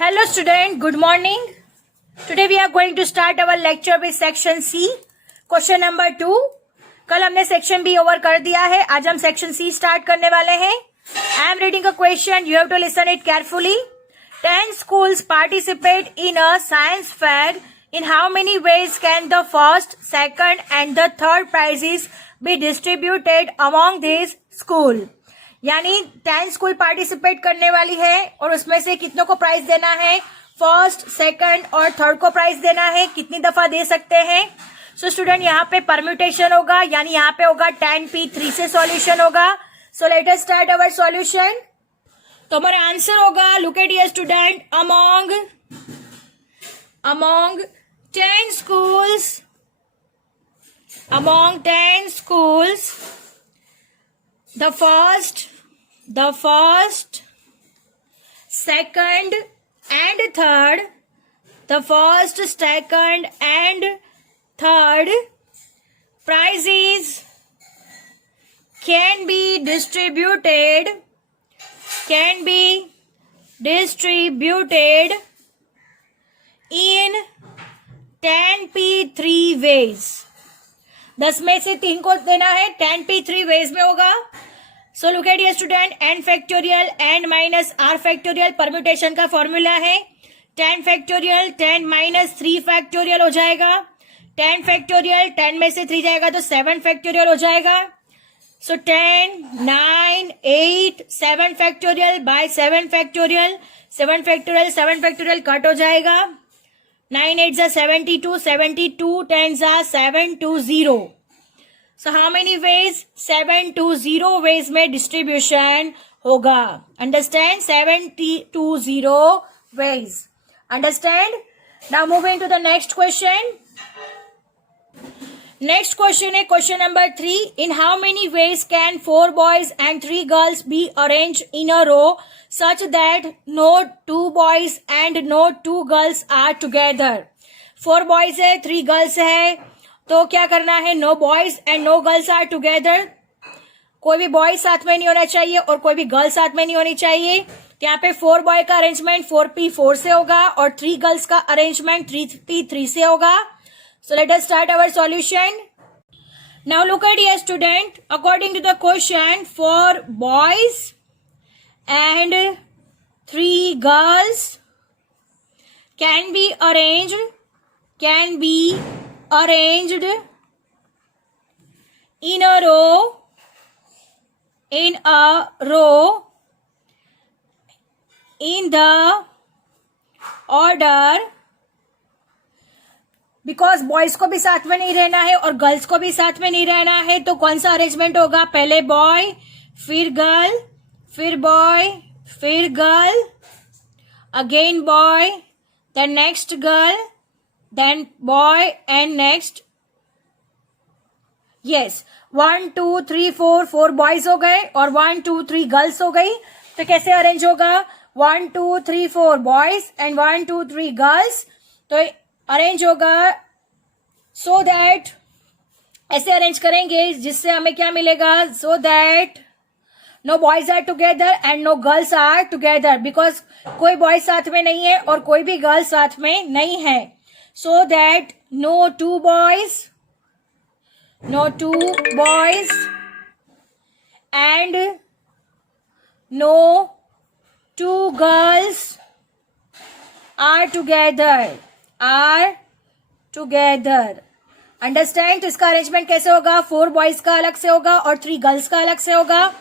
Hello student, good morning. Today we are going to start our lecture with section C. Question number 2. कल हमने section B over कर दिया है, आज हम section C start करने वाले हैं. I am reading a question, you have to listen it carefully. 10 schools participate in a science fair. In how many ways can the first, second and the third prizes be distributed among these schools? यानी 10 school participate करने वाली है और उसमें से कितनों को prize देना है, फर्स्ट, सेकंड और थर्ड को प्राइज देना है, कितनी दफा दे सकते हैं. सो स्टूडेंट यहाँ पे परम्यूटेशन होगा, यानी यहाँ पे होगा 10p3 से सॉल्यूशन होगा. So let us start our solution. तो हमारा आंसर होगा, look at here student, among 10 schools the first, second and third prizes can be distributed in 10p3 ways. 10 में से 3 को देना है, 10p3 ways में होगा. So look at here student, n factorial n minus r factorial permutation का formula है. 10 factorial 10 minus 3 factorial हो जाएगा. 10 फैक्टोरियल 10 में से 3 जाएगा तो 7 फैक्टोरियल हो जाएगा. सो 10 9 8 7 factorial by 7 factorial 7 factorial cut हो जाएगा. 9 8 जा 72 10 जा 720. So how many ways? 720 ways में distribution होगा. Understand? 720 ways. Understand? Now moving to the next question. Next question है question number 3. In how many ways can 4 boys and 3 girls be arranged in a row such that no 2 boys and no 2 girls are together? 4 boys है, 3 girls है, तो क्या करना है, no boys and no girls are together. कोई भी boys साथ में नहीं होना चाहिए और कोई भी गर्ल साथ में नहीं होनी चाहिए. तो यहाँ पे 4 बॉय का अरेंजमेंट 4p4 से होगा और 3 गर्ल्स का अरेंजमेंट 3p3 से होगा. So let us start our solution. Now look at here student, according to the question, 4 boys and 3 girls can be arranged in a row in the order, because boys को भी साथ में नहीं रहना है और गर्ल्स को भी साथ में नहीं रहना है. तो कौन सा अरेंजमेंट होगा, पहले बॉय फिर गर्ल फिर बॉय फिर girl, again boy then next girl then boy and next, yes, 1 2 3 4 boys हो गए और 1 2 3 गर्ल्स हो गई. तो कैसे अरेंज होगा, 1 2 3 4 बॉयज एंड 1 2 3 गर्ल्स. तो अरेंज होगा सो दैट, ऐसे अरेंज करेंगे जिससे हमें क्या मिलेगा, so that no boys are together and no girls are together, because कोई बॉयज साथ में नहीं है और कोई भी गर्ल साथ में नहीं है. So that no 2 boys and no 2 girls are together. Understand? तो इसका अरेंजमेंट कैसे होगा, 4 बॉयज का अलग से होगा और 3 गर्ल्स का अलग से होगा.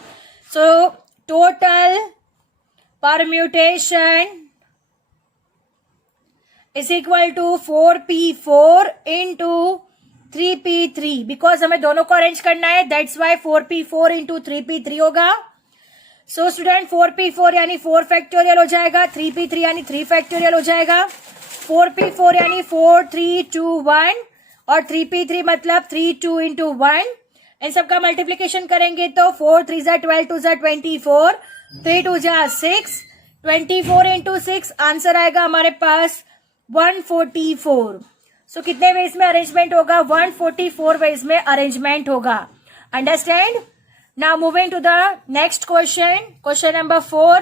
सो total permutation is equal to 4p4 into 3p3, because हमें दोनों को अरेंज करना है, that's why 4p4 into 3p3 होगा. सो स्टूडेंट 4p4 यानी 4 फैक्टोरियल हो जाएगा, 3p3 यानी 3 फैक्टोरियल हो जाएगा. 4p4 यानी 4 3 2 1 और 3p3 मतलब 3 2 into 1. इन सबका मल्टीप्लीकेशन करेंगे तो 4 3 जा 12 2 जा 24 3 2 जा 6 24 into 6 आंसर आएगा हमारे पास 144. सो कितने वेज में अरेंजमेंट होगा, 144 वेज में अरेंजमेंट होगा. Understand. Now moving to the next question, question number 4.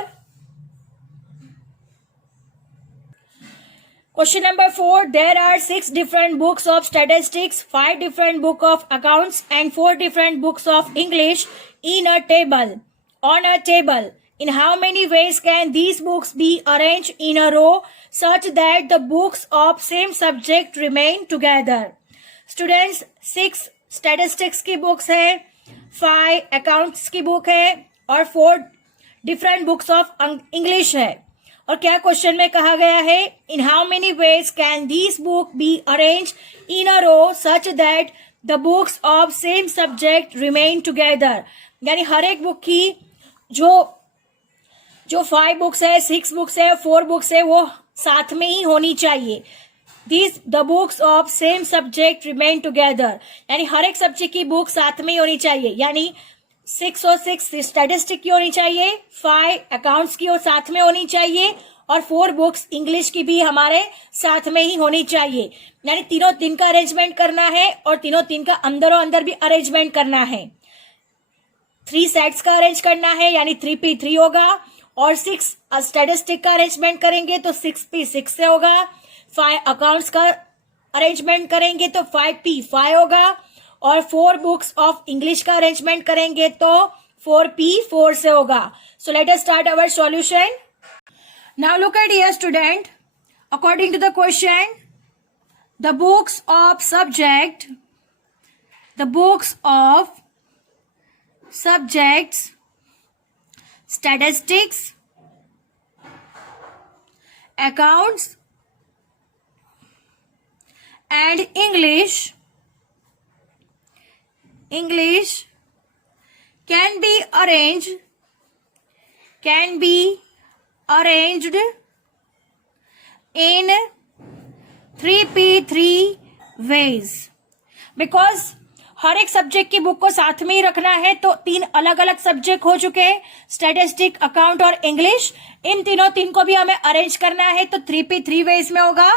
Question number 4. There are 6 different books of statistics, 5 different book of accounts and 4 different books of English in a table. On a table. In how many ways can these books be arranged in a row such that the books of same subject remain together? Students, 6 statistics की books है, 5 accounts की book है और 4 different books of English है. और क्या question में कहा गया है? In how many ways can this book be arrange in a row such that the books of same subject remain together. यानी हर एक बुक की जो 5 बुक्स है, 6 बुक्स है, 4 बुक्स है, वो साथ में ही होनी चाहिए. The books of same subject remain together, यानी हर एक सब्जेक्ट की बुक साथ में ही होनी चाहिए. यानी 6 और 6 स्टैटिस्टिक की होनी चाहिए, 5 अकाउंट्स की और साथ में होनी चाहिए और 4 बुक्स इंग्लिश की भी हमारे साथ में ही होनी चाहिए. यानी तीनों तीन का अरेंजमेंट करना है और तीनों तीन का अंदरों अंदर भी अरेंजमेंट करना है. 3 सेट्स का अरेंज करना है यानी 3p3 होगा और 6 स्टैटिस्टिक का अरेंजमेंट करेंगे तो 6p6 से होगा. 5 अकाउंट्स का अरेंजमेंट करेंगे तो 5p5 होगा और 4 बुक्स ऑफ इंग्लिश का अरेंजमेंट करेंगे तो 4p4 से होगा. So let us start our solution. Now look at here student, according to the question, the books of subjects statistics, accounts and English can be arranged in 3p3 ways. Because हर एक subject की book को साथ में ही रखना है तो 3 अलग अलग सब्जेक्ट हो चुके हैं, स्टैटिस्टिक, अकाउंट और इंग्लिश. इन तीन को भी हमें अरेंज करना है तो 3p3 वेज में होगा.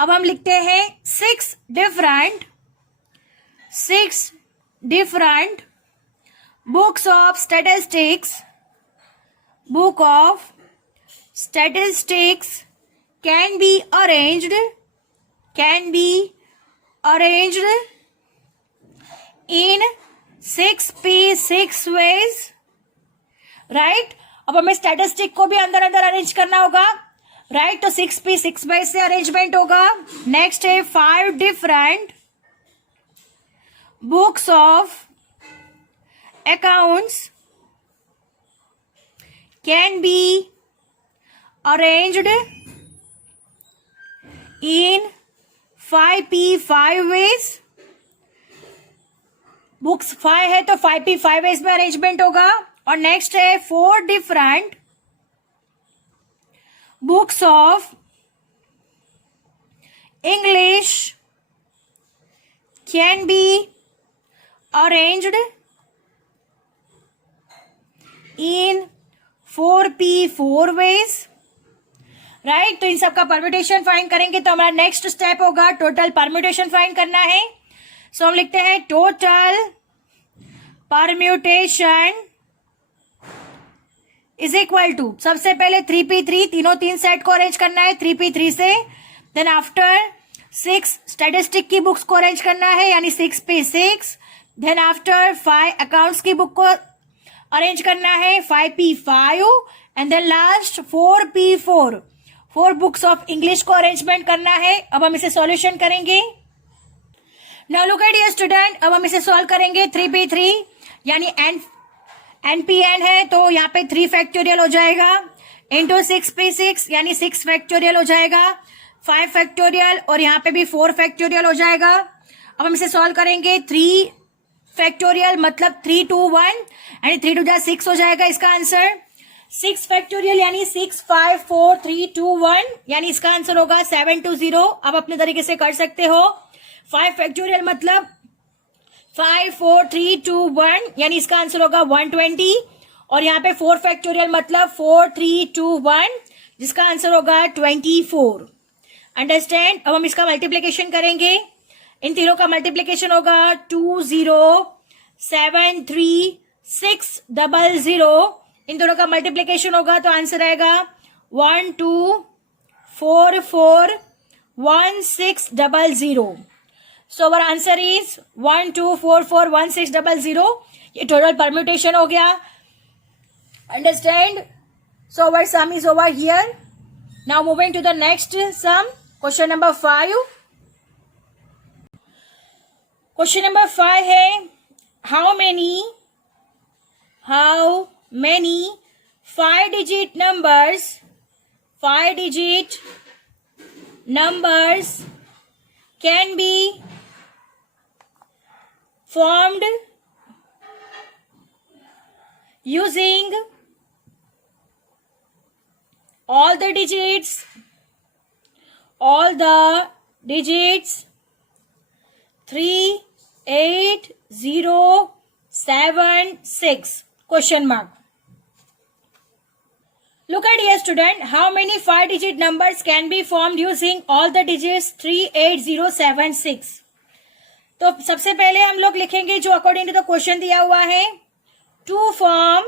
अब हम लिखते हैं 6 different books of statistics can be arranged in 6p6 ways. Right. अब हमें स्टैटिस्टिक को भी अंदर अरेंज करना होगा. राइट. तो 6p6 वेज से अरेंजमेंट होगा. नेक्स्ट है 5 different books of accounts can be arranged in 5p5 ways. Books 5 है तो 5p5 वेज में अरेंजमेंट होगा. और नेक्स्ट है 4 different books of English can be arranged in 4p4 ways. Right. तो इन सब का परम्यूटेशन फाइंड करेंगे तो हमारा नेक्स्ट स्टेप होगा टोटल परम्यूटेशन फाइंड करना है. सो हम लिखते हैं total permutation is equal to, सबसे पहले 3p3, तीनों 3 सेट को अरेंज करना है 3p3 से. देन आफ्टर 6 स्टैटिस्टिक की बुक्स को अरेंज करना है यानी 6p6. देन आफ्टर 5 अकाउंट्स की बुक को अरेंज करना है 5p5 and then last 4p4, 4 books of English को अरेंजमेंट करना है. अब हम इसे सॉल्यूशन करेंगे. Now look at here student, अब हम इसे सॉल्व करेंगे 3p3 यानी npn है तो यहाँ पे 3 फैक्टोरियल हो जाएगा इंटू 6p6 यानी 6 फैक्टोरियल हो जाएगा, 5 फैक्टोरियल और यहाँ पे भी 4 फैक्टोरियल हो जाएगा. अब हम इसे सॉल्व करेंगे 3 फैक्टोरियल मतलब 3 2 1 यानी 3 2 6 हो जाएगा इसका आंसर. 6 फैक्टोरियल यानी 6 5 4 3 2 1 यानी इसका आंसर होगा 720. अब अपने तरीके से कर सकते हो. 5 फैक्टोरियल मतलब 5 4 3 2 1 यानी इसका आंसर होगा 120 और यहाँ पे 4 फैक्टोरियल मतलब 4 3 2 1 जिसका आंसर होगा 24. अंडरस्टैंड. अब हम इसका मल्टीप्लीकेशन करेंगे. इन तीनों का मल्टीप्लीकेशन होगा 2073600. इन दोनों का मल्टीप्लीकेशन होगा तो आंसर आएगा 1244 1600. So our answer is 12441600. ये total permutation हो गया. Understand? So our sum is over here. Now moving to the next sum. Question number 5. Question number 5 है how many 5-digit numbers can be formed using all the digits 3, 8, 0, 7, 6 question mark. Look at here student, how many 5-digit numbers can be formed using all the digits 3, 8, 0, 7, 6. तो सबसे पहले हम लोग लिखेंगे जो according to the question दिया हुआ है, to form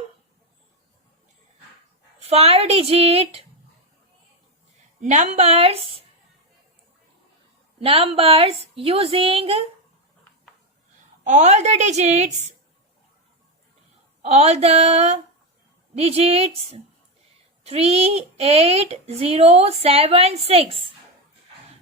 5-digit numbers using all the digits 3, 8, 0, 7, 6.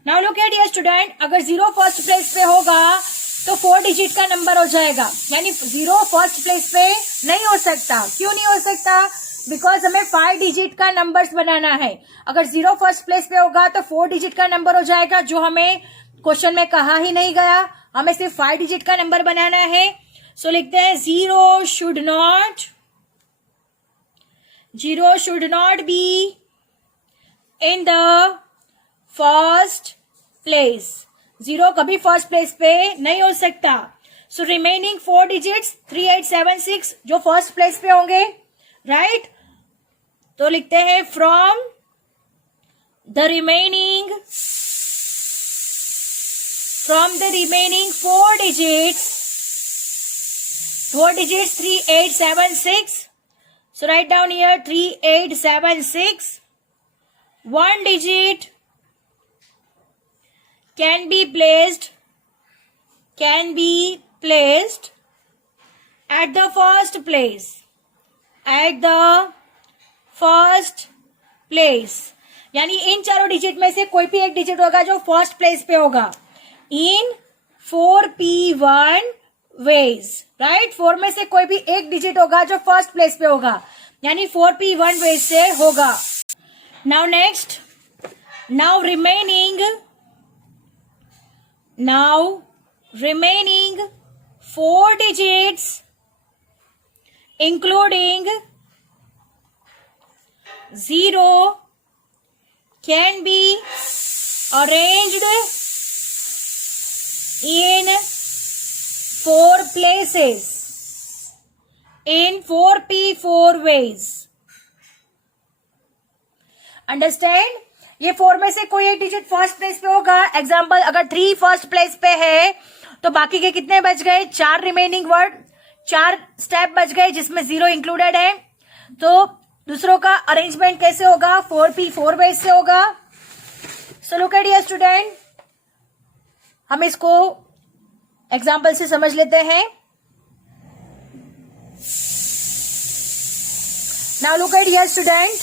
Now look at here student, अगर 0 फर्स्ट प्लेस पे होगा तो 4 डिजिट का नंबर हो जाएगा, यानी 0 फर्स्ट प्लेस पे नहीं हो सकता. क्यों नहीं हो सकता? बिकॉज हमें 5 डिजिट का नंबर्स बनाना है. अगर 0 फर्स्ट प्लेस पे होगा तो 4 डिजिट का नंबर हो जाएगा, जो हमें क्वेश्चन में कहा ही नहीं गया. हमें सिर्फ 5 डिजिट का नंबर बनाना है. सो लिखते हैं 0 should not be in the first place. 0 कभी फर्स्ट प्लेस पे नहीं हो सकता. सो रिमेनिंग 4 डिजिट्स 3, 8, 7, 6 जो फर्स्ट प्लेस पे होंगे, राइट? तो लिखते हैं from the remaining 4 digits 3, 8, 7, 6. So write down here 3, 8, 7, 6. 1 digit can be placed at the first place. यानी इन चारों डिजिट में से कोई भी एक डिजिट होगा जो फर्स्ट प्लेस पे होगा. इन 4p1 ways, राइट? 4 में से कोई भी एक डिजिट होगा जो फर्स्ट प्लेस पे होगा, यानी 4p1 ways से होगा. Now next, now remaining 4 digits including 0 can be arranged in 4 places in 4p4 ways. Understand? ये 4 में से कोई एक डिजिट फर्स्ट प्लेस पे होगा. एग्जाम्पल, अगर 3 फर्स्ट प्लेस पे है तो बाकी के कितने बच गए? 4 रिमेनिंग वर्ड, 4 स्टेप बच गए जिसमें 0 इंक्लूडेड है. तो दूसरों का अरेंजमेंट कैसे होगा? 4p4 वेज से होगा. So look at here student, हम इसको एग्जाम्पल से समझ लेते हैं. Now look at here student,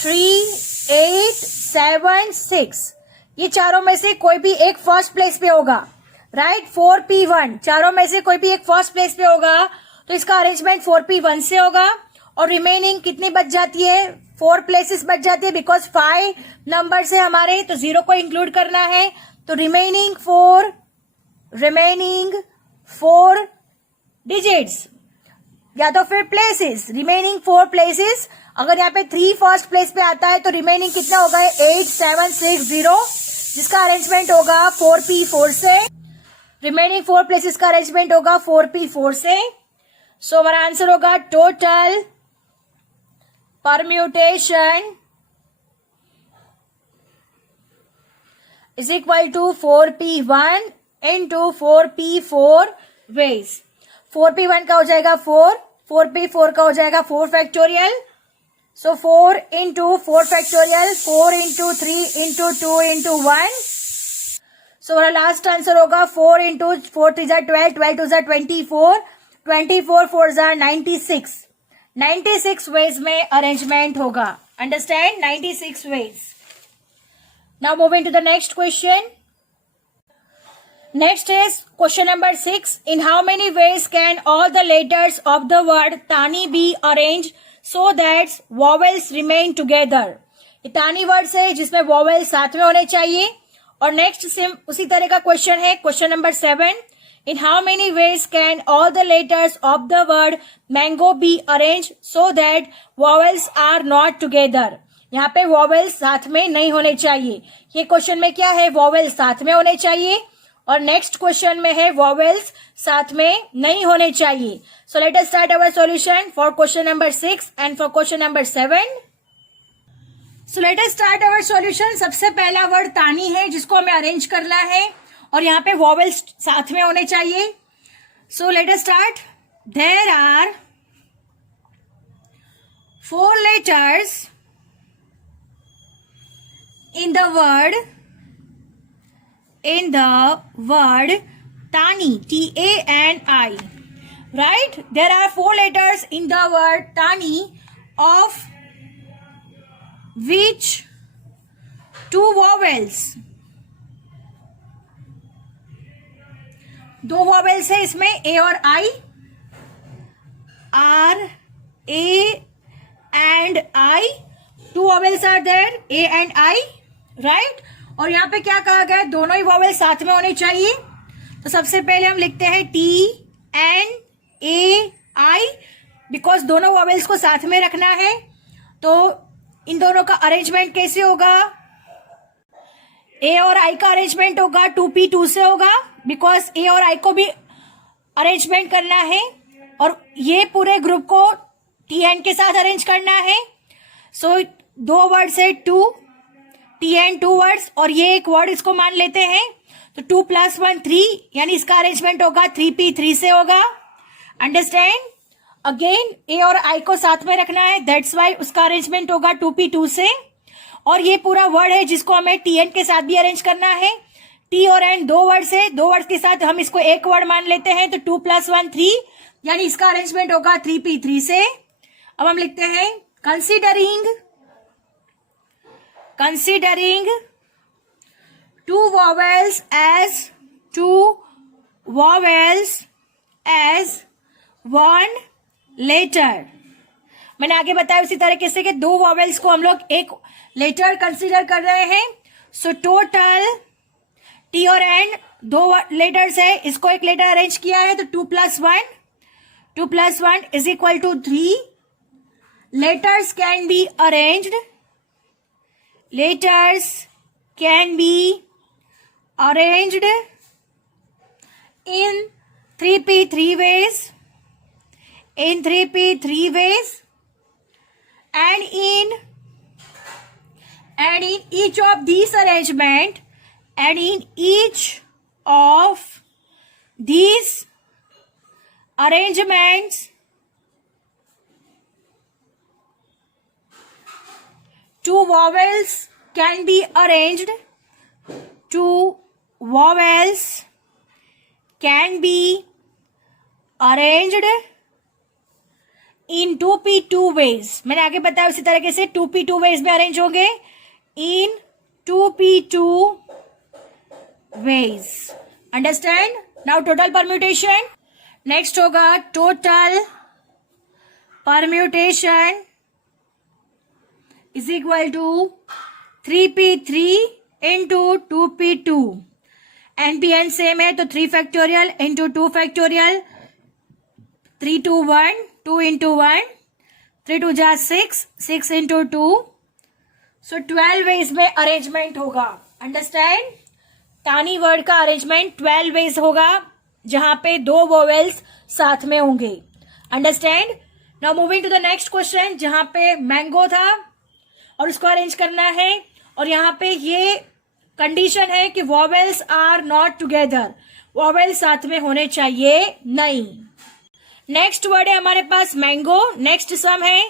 3, 8, 7, 6 ये चारों में से कोई भी एक फर्स्ट प्लेस पे होगा, राइट? 4p1 चारों में से कोई भी एक फर्स्ट प्लेस पे होगा, तो इसका अरेंजमेंट 4p1 से होगा. और रिमेनिंग कितनी बच जाती है? 4 प्लेसेस बच जाती है, बिकॉज 5 नंबर है हमारे, तो 0 को इंक्लूड करना है. तो रिमेनिंग 4 डिजिट्स या तो फिर प्लेसेस, रिमेनिंग 4 प्लेसेस. अगर यहाँ पे 3 फर्स्ट प्लेस पे आता है तो रिमेनिंग कितना होगा? 8, 7, 6, 0, जिसका अरेंजमेंट होगा 4p4 से. रिमेनिंग 4 प्लेसेस का अरेंजमेंट होगा 4p4 से. सो हमारा आंसर होगा total permutation is equal to 4p1 into 4p4 ways. 4p1 का हो जाएगा 4, 4p4 का हो जाएगा 4 factorial. So 4 into 4 factorial, 4 into 3 into 2 into 1. So हमारा लास्ट आंसर होगा 4 into 4 3 जा 12, 12 2 जा 24, 24 4 जा 96. 96 ways में अरेंजमेंट होगा. Understand? 96 ways. Now moving to the next question. Next is question number 6. In how many ways can all the letters of the word Tani be arranged so that vowels remain together? ये तानी words है जिसमें vowel साथ में होने चाहिए. और next same उसी तरह का क्वेश्चन है, question number 7. In how many ways can all the letters of the word mango be arranged so that vowels are not together? यहाँ पे वॉवेल्स साथ में नहीं होने चाहिए. ये क्वेश्चन में क्या है, वॉवेल्स साथ में होने चाहिए. और नेक्स्ट क्वेश्चन में है वॉवेल्स साथ में नहीं होने चाहिए. So let us start our solution for question number 6 and for question number 7. So let us start our solution. सबसे पहला वर्ड तानी है जिसको हमें अरेंज करना है और यहाँ पे वॉवेल्स साथ में होने चाहिए. So let us start. There are 4 letters in the word Tani, T-A-N-I, right? There are 4 letters in the word Tani, of which 2 vowels. 2 vowels है इसमें, A और I. R, A and I. 2 vowels are there, A and I. Right. और यहाँ पे क्या कहा गया, दोनों ही वॉवेल साथ में होने चाहिए. तो सबसे पहले हम लिखते हैं T-N-A-I, बिकॉज दोनों वॉवेल्स को साथ में रखना है. तो इन दोनों का अरेंजमेंट कैसे होगा, A और I का अरेंजमेंट होगा 2P2 से होगा, बिकॉज A और I को भी अरेंजमेंट करना है और ये पूरे ग्रुप को TN के साथ अरेंज करना है. सो 2 वर्ड्स है 2, TN 2 वर्ड्स और ये एक वर्ड इसको मान लेते हैं. तो 2 + 1 3, यानी इसका अरेंजमेंट होगा 3P3 से होगा. अंडरस्टैंड? अगेन A और I को साथ में रखना है, दैट्स वाई उसका अरेंजमेंट होगा 2P2 से. और ये पूरा वर्ड है जिसको हमें TN के साथ भी अरेंज करना है. T और N 2 वर्ड्स है, 2 वर्ड्स के साथ हम इसको एक वर्ड मान लेते हैं. तो 2 + 1 3, यानी इसका अरेंजमेंट होगा 3P3 से. अब हम लिखते हैं considering 2 vowels as 1 letter. मैंने आगे बताया उसी तरीके से कि 2 वॉवेल्स को हम लोग एक लेटर कंसीडर कर रहे हैं. सो टोटल T और N 2 लेटर्स है, इसको एक लेटर अरेंज किया है. तो 2 + 1 is equal to 3. Letters can be arranged in 3P3 ways, and in each of these arrangements 2 vowels can be arranged. 2 vowels can be arranged in 2P2 ways. मैंने आगे बताया उसी तरीके से 2P2 ways में अरेंज होंगे. In 2P2 ways. Understand? Now total permutation. Next होगा total permutation is equal to 3P3 into 2P2. NPN same है तो 3 फैक्टोरियल इंटू 2 फैक्टोरियल, 3 2 1, 2 into 1, 3 2 जा 6, 6 into 2. सो 12 वेज में अरेंजमेंट होगा. अंडरस्टैंड? तानी वर्ड का अरेंजमेंट 12 वेज होगा जहां पे 2 वोवेल्स साथ में होंगे. Understand? Now moving to the next question जहां पे मैंगो था और उसको अरेंज करना है और यहाँ पे ये कंडीशन है कि vowels are not together, vowels साथ में होने चाहिए नहीं. नेक्स्ट वर्ड है हमारे पास मैंगो. नेक्स्ट सम है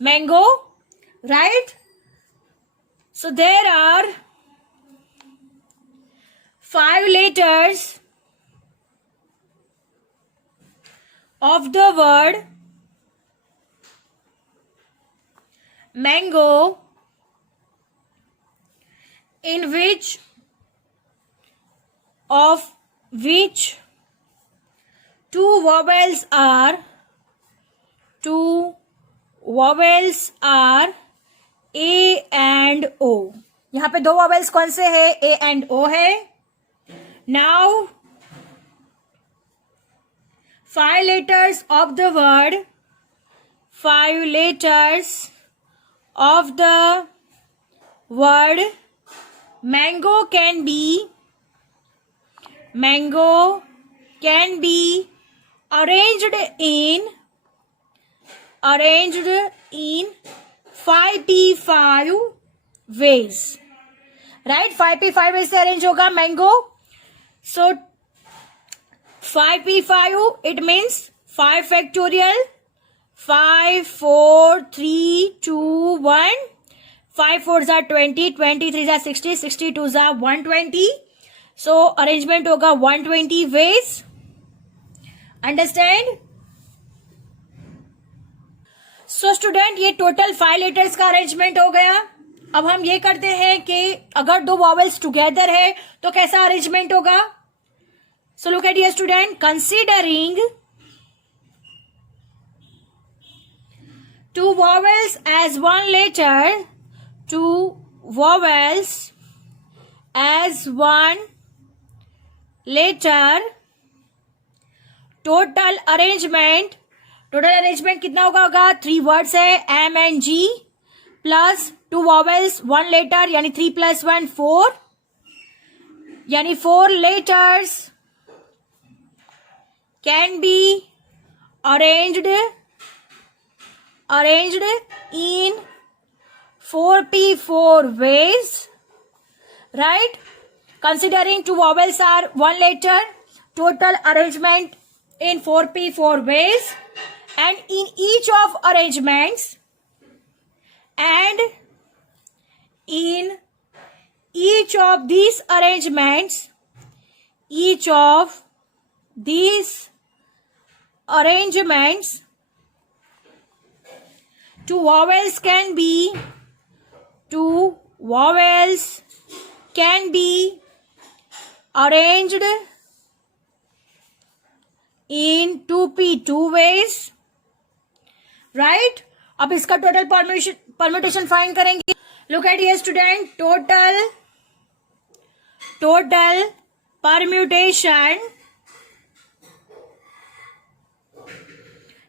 mango. right? So there are 5 letters of the word mango, in which of which two vowels are A and O. यहाँ पे 2 vowels कौन से है? A and O है. Now 5 letters of the word mango can be arranged in 5p5 ways, right? 5p5 ways से arrange होगा mango. So 5p5, it means 5 factorial, 5, 4, 3, 2, 1. 5 4s are 20, 23s are 60, 62s are 120. So arrangement होगा 120 ways. Understand? So student, ये total 5 letters का arrangement हो गया. अब हम ये करते हैं कि अगर 2 वॉवेल्स टुगेदर है तो कैसा अरेंजमेंट होगा. So look at here student, considering 2 vowels as 1 letter, 2 vowels as 1 letter, total arrangement कितना होगा 3 वर्ड्स है M and G plus 2 vowels 1 letter यानी 3 + 1 4, यानी 4 letters can be arranged in 4p4 ways, right? Considering 2 vowels are 1 letter, total arrangement in 4p4 ways, and in each of arrangements, and in each of these arrangements, two vowels can be arranged in 2p2 ways, right? अब इसका total permutation find करेंगे. Look at here student, total permutation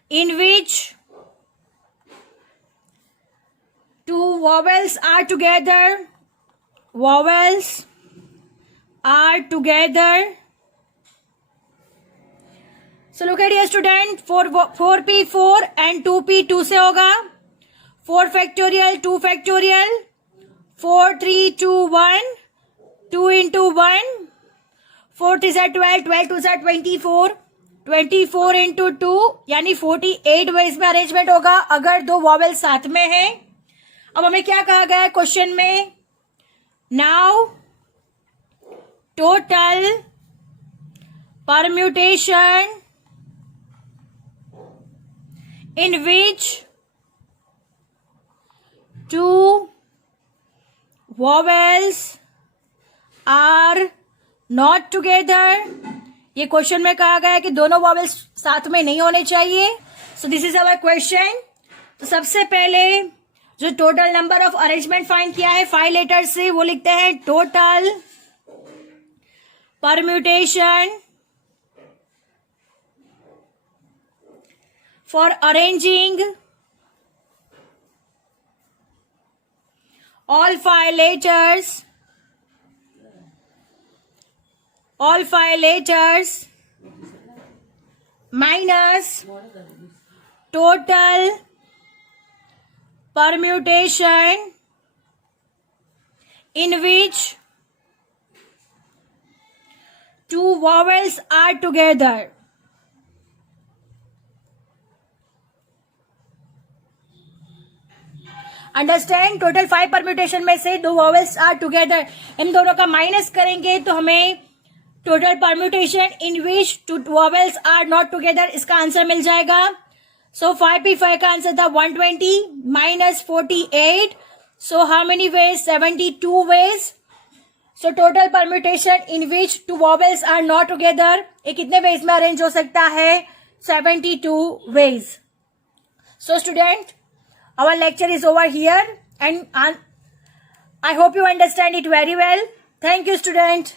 in which 2 vowels are together. So look at here student, 4p4 and 2p2 से होगा 4 factorial 2 factorial 4 3 2 1 2 into 1, 4 3s are 12, 12 2s are 24, 24 into 2 यानी 48 veg में arrangement होगा अगर 2 vowel साथ में है. अब हमें क्या कहा गया है क्वेश्चन में, now total permutation in which 2 vowels are not together. ये क्वेश्चन में कहा गया है कि दोनों वॉवेल्स साथ में नहीं होने चाहिए. So this is our question. तो सबसे पहले जो total number of arrangement find किया है 5 लेटर से, वो लिखते हैं total permutation for arranging all 5 letters minus total permutation in which 2 vowels are together. Understand. Total 5 permutation में से 2 वॉवेल्स आर टुगेदर. इन दोनों का माइनस करेंगे तो हमें total permutation in which 2 vowels are not together इसका आंसर मिल जाएगा. सो 5p5 का आंसर था 120 minus 48. So how many ways? 72 ways. So total permutation in which 2 vowels are not together ये कितने वेज में अरेंज हो सकता है? 72 ways. So student, our lecture is over here and I hope you understand it very well. Thank you student.